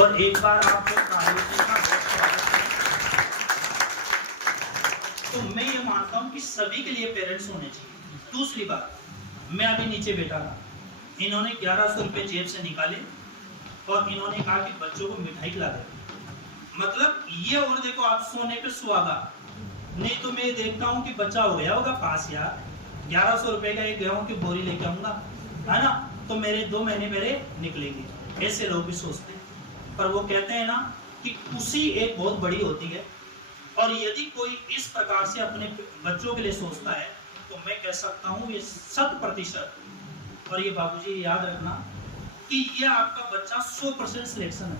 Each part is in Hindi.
और एक बार आपको प्रायोरिटी का बहुत स्वागत है। तो मैं ये मानता हूँ कि सभी के लिए पेरेंट्स होने चाहिए। दूसरी बात, मैं अभी नीचे बैठा था, इन्होंने 1100 रुपये जेब से निकाले और इन्होंने कहा कि बच्चों को मिठाई खिला दे। मतलब ये, और देखो आप सोने पे सुहागा, नहीं तो मैं देखता हूँ कि बच्चा हो गया होगा पास, यार 1100 रुपये का एक गेहूं की बोरी लेके आऊंगा, है ना, तो मेरे 2 महीने मेरे निकलेंगे। ऐसे लोग भी सोचते हैं, पर वो कहते हैं ना कि खुशी एक बहुत बड़ी होती है। और यदि कोई इस प्रकार से अपने बच्चों के लिए सोचता है तो मैं कह सकता हूँ ये 100%, और ये बाबूजी याद रखना कि ये आपका बच्चा 100% सिलेक्शन है,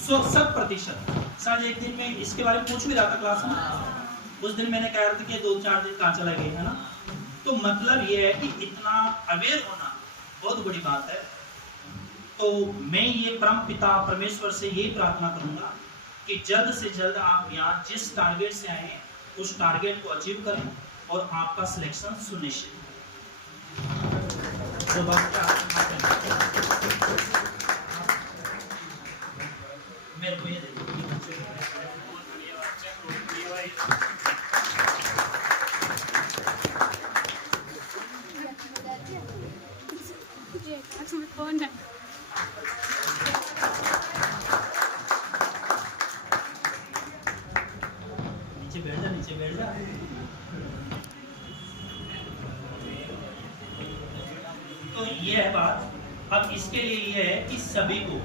100%। शायद एक दिन में इसके बारे में पूछ भी रहा था क्लास में, उस दिन मैंने कहा था कि 2-4 दिन कहाँ चला गया, है ना। तो मतलब ये है कि इतना अवेयर होना बहुत बड़ी बात है। तो मैं ये परम पिता परमेश्वर से यही प्रार्थना करूंगा कि जल्द से जल्द आप यहाँ जिस टारगेट से आए हैं उस टारगेट को अचीव करें और आपका सिलेक्शन सुनिश्चित। तो बात क्या मेरे को ये कौन है? नीचे बैठ जा। तो ये है बात। अब इसके लिए ये है कि सभी को,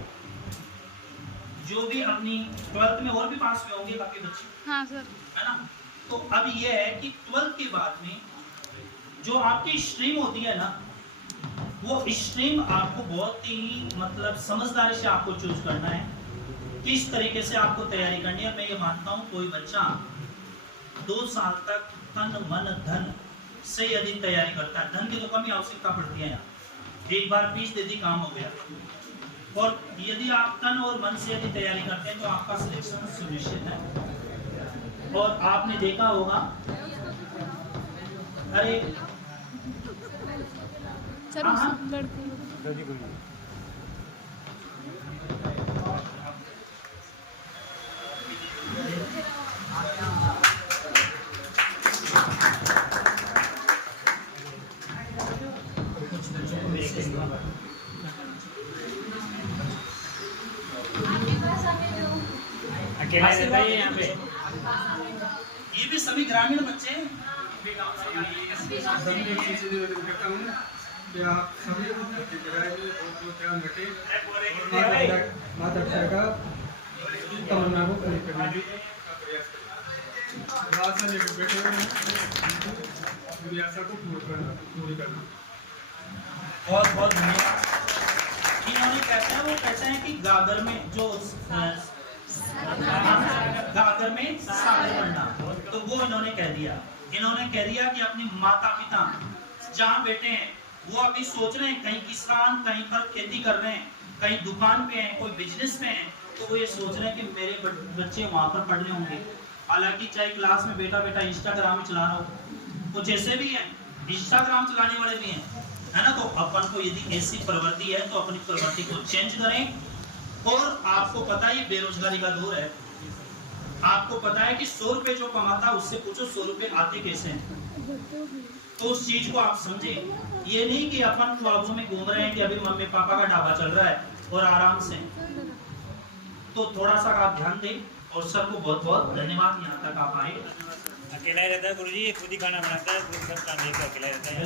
जो भी अपनी 12th में और भी पास हुए होंगे बाकी बच्चे, हाँ सर, है ना, तो अब ये है कि 12th के बाद में जो आपकी स्ट्रीम होती है ना, वो स्ट्रीम आपको बहुत ही मतलब समझदारी से आपको चूज करना है, किस तरीके से आपको तैयारी करनी है। मैं ये मानता हूँ कोई बच्चा 2 साल तक तन मन धन से यदि तैयारी करता है, धन की तो कम ही आवश्यकता पड़ती है, यहाँ एक बार फीस दे दी काम हो गया, और यदि आप तन और मन से यदि तैयारी करते हैं तो आपका सिलेक्शन सुनिश्चित है। और आपने देखा होगा, अरे लड़के अकेला रहता है यहाँ पे, ये भी सभी ग्रामीण बच्चे हैं। माता पिता का तमन्ना को पूरी करने की आशा लेकर बैठे हुए हैं, मेरी आशा को पूरी करना। बहुत बहुत धन्यवाद। इन्होंने कहते हैं, वो कहते हैं कि गागर में जो गागर में सागर बनना, तो वो इन्होंने कह दिया। इन्होंने कह दिया कि अपनी माता पिता जहाँ बैठे हैं वो अभी सोच रहे हैं, कहीं किसान कहीं पर खेती कर रहे हैं, कहीं दुकान पे हैं, कोई बिजनेस में है, तो वो ये सोच रहे हैं कि मेरे बच्चे वहाँ पर पढ़ने होंगे। हालांकि चाहे क्लास में बैठा बैठा इंस्टाग्राम चला रहा हो, कुछ ऐसे भी हैं इंस्टाग्राम चलाने वाले भी हैं, है ना। तो अपन को यदि ऐसी प्रवृत्ति है तो अपनी प्रवृत्ति को चेंज करें। और आपको पता है ये बेरोजगारी का दौर है, आपको पता है कि 100 रुपए जो कमाता है उससे पूछो 100 रुपए आते कैसे हैं, तो उस चीज को आप समझे। ये नहीं कि अपन ख्वाबों में घूम रहे हैं कि अभी मम्मी पापा का ढाबा चल रहा है और आराम से, तो थोड़ा सा आप ध्यान दें। और सबको बहुत बहुत धन्यवाद, यहाँ तक आप आए। अकेला ही रहता है गुरुजी, खुद ही खाना बनाता है, खुद सब काम लेकर अकेला रहता है।